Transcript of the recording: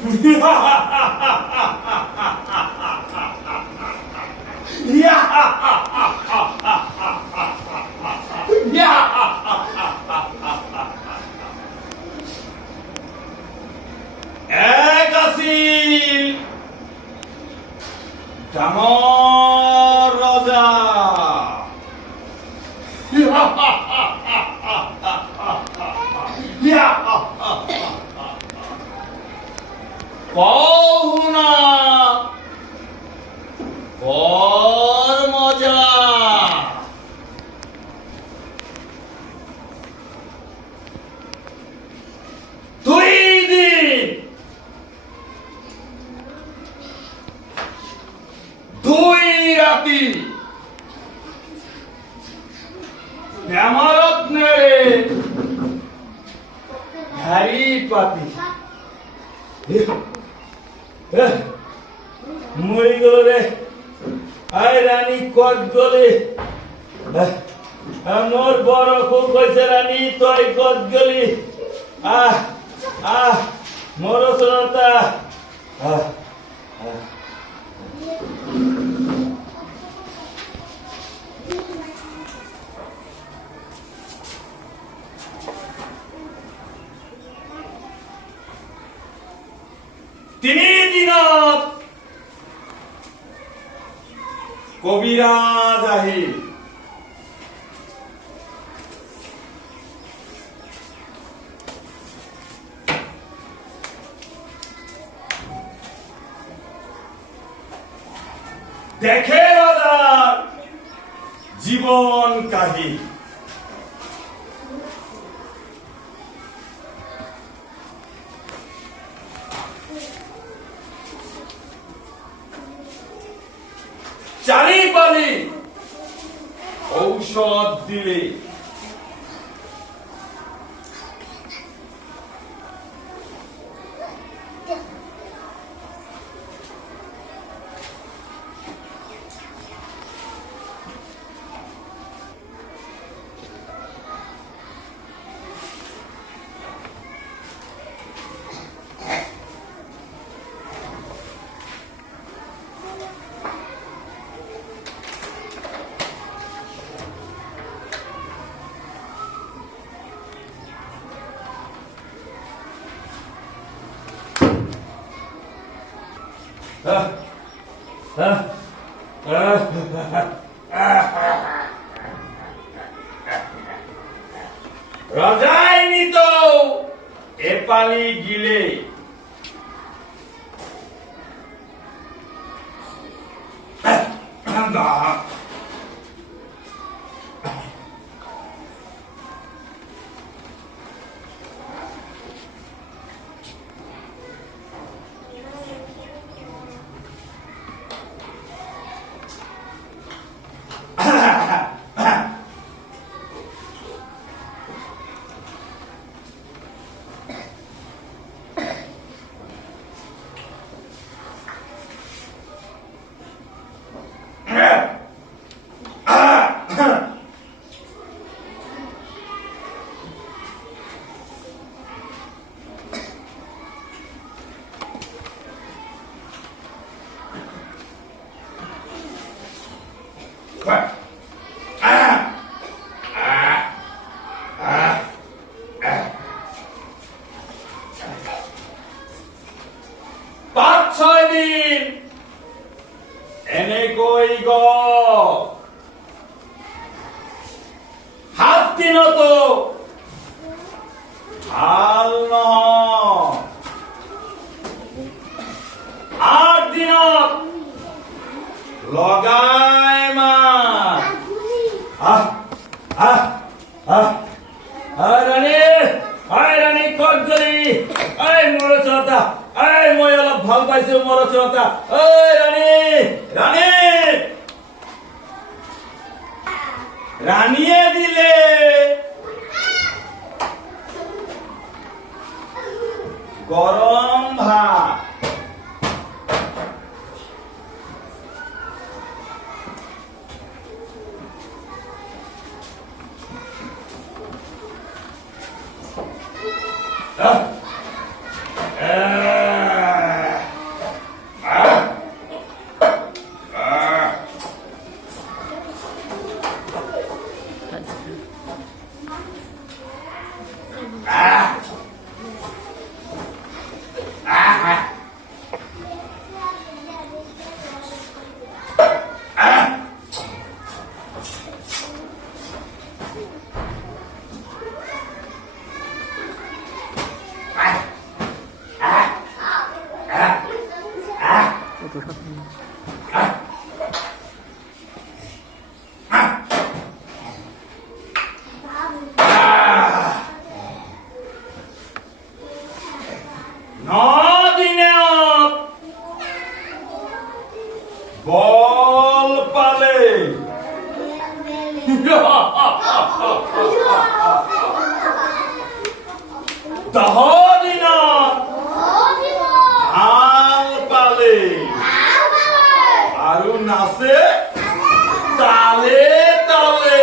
এক আছিল ডাঙৰ ৰজা। শুনা বৰ মজা। দুই দিন দুই রাতি বেমারত নেড়ে ভারী পাতি মরি গেল রে। আয় রানী কত গলে মোর বড় খুব কইছে রানী তুই কত গলি। আহ আহ মোর সরতা তিনি দিনত কবিরাজ আহিল। দেখে রাজার জীবন কাহিনী। চারিপালি ঔষধ দিলে রাজাই নিত এপালি গিলে পাঁচ ছয় দিন এনেকৈ সাত দিনতো ভাল নহয়। আঠ দিনত লগাই মাছ। রানী কত গলি। মোর চতা মই অলপ ভাল পাইছো মোর চতা। রানী রানী রানিয়ে দিলে গরম ভাত। বল পালে দহ দিন হাল পালে আৰু নাচে তালে তালে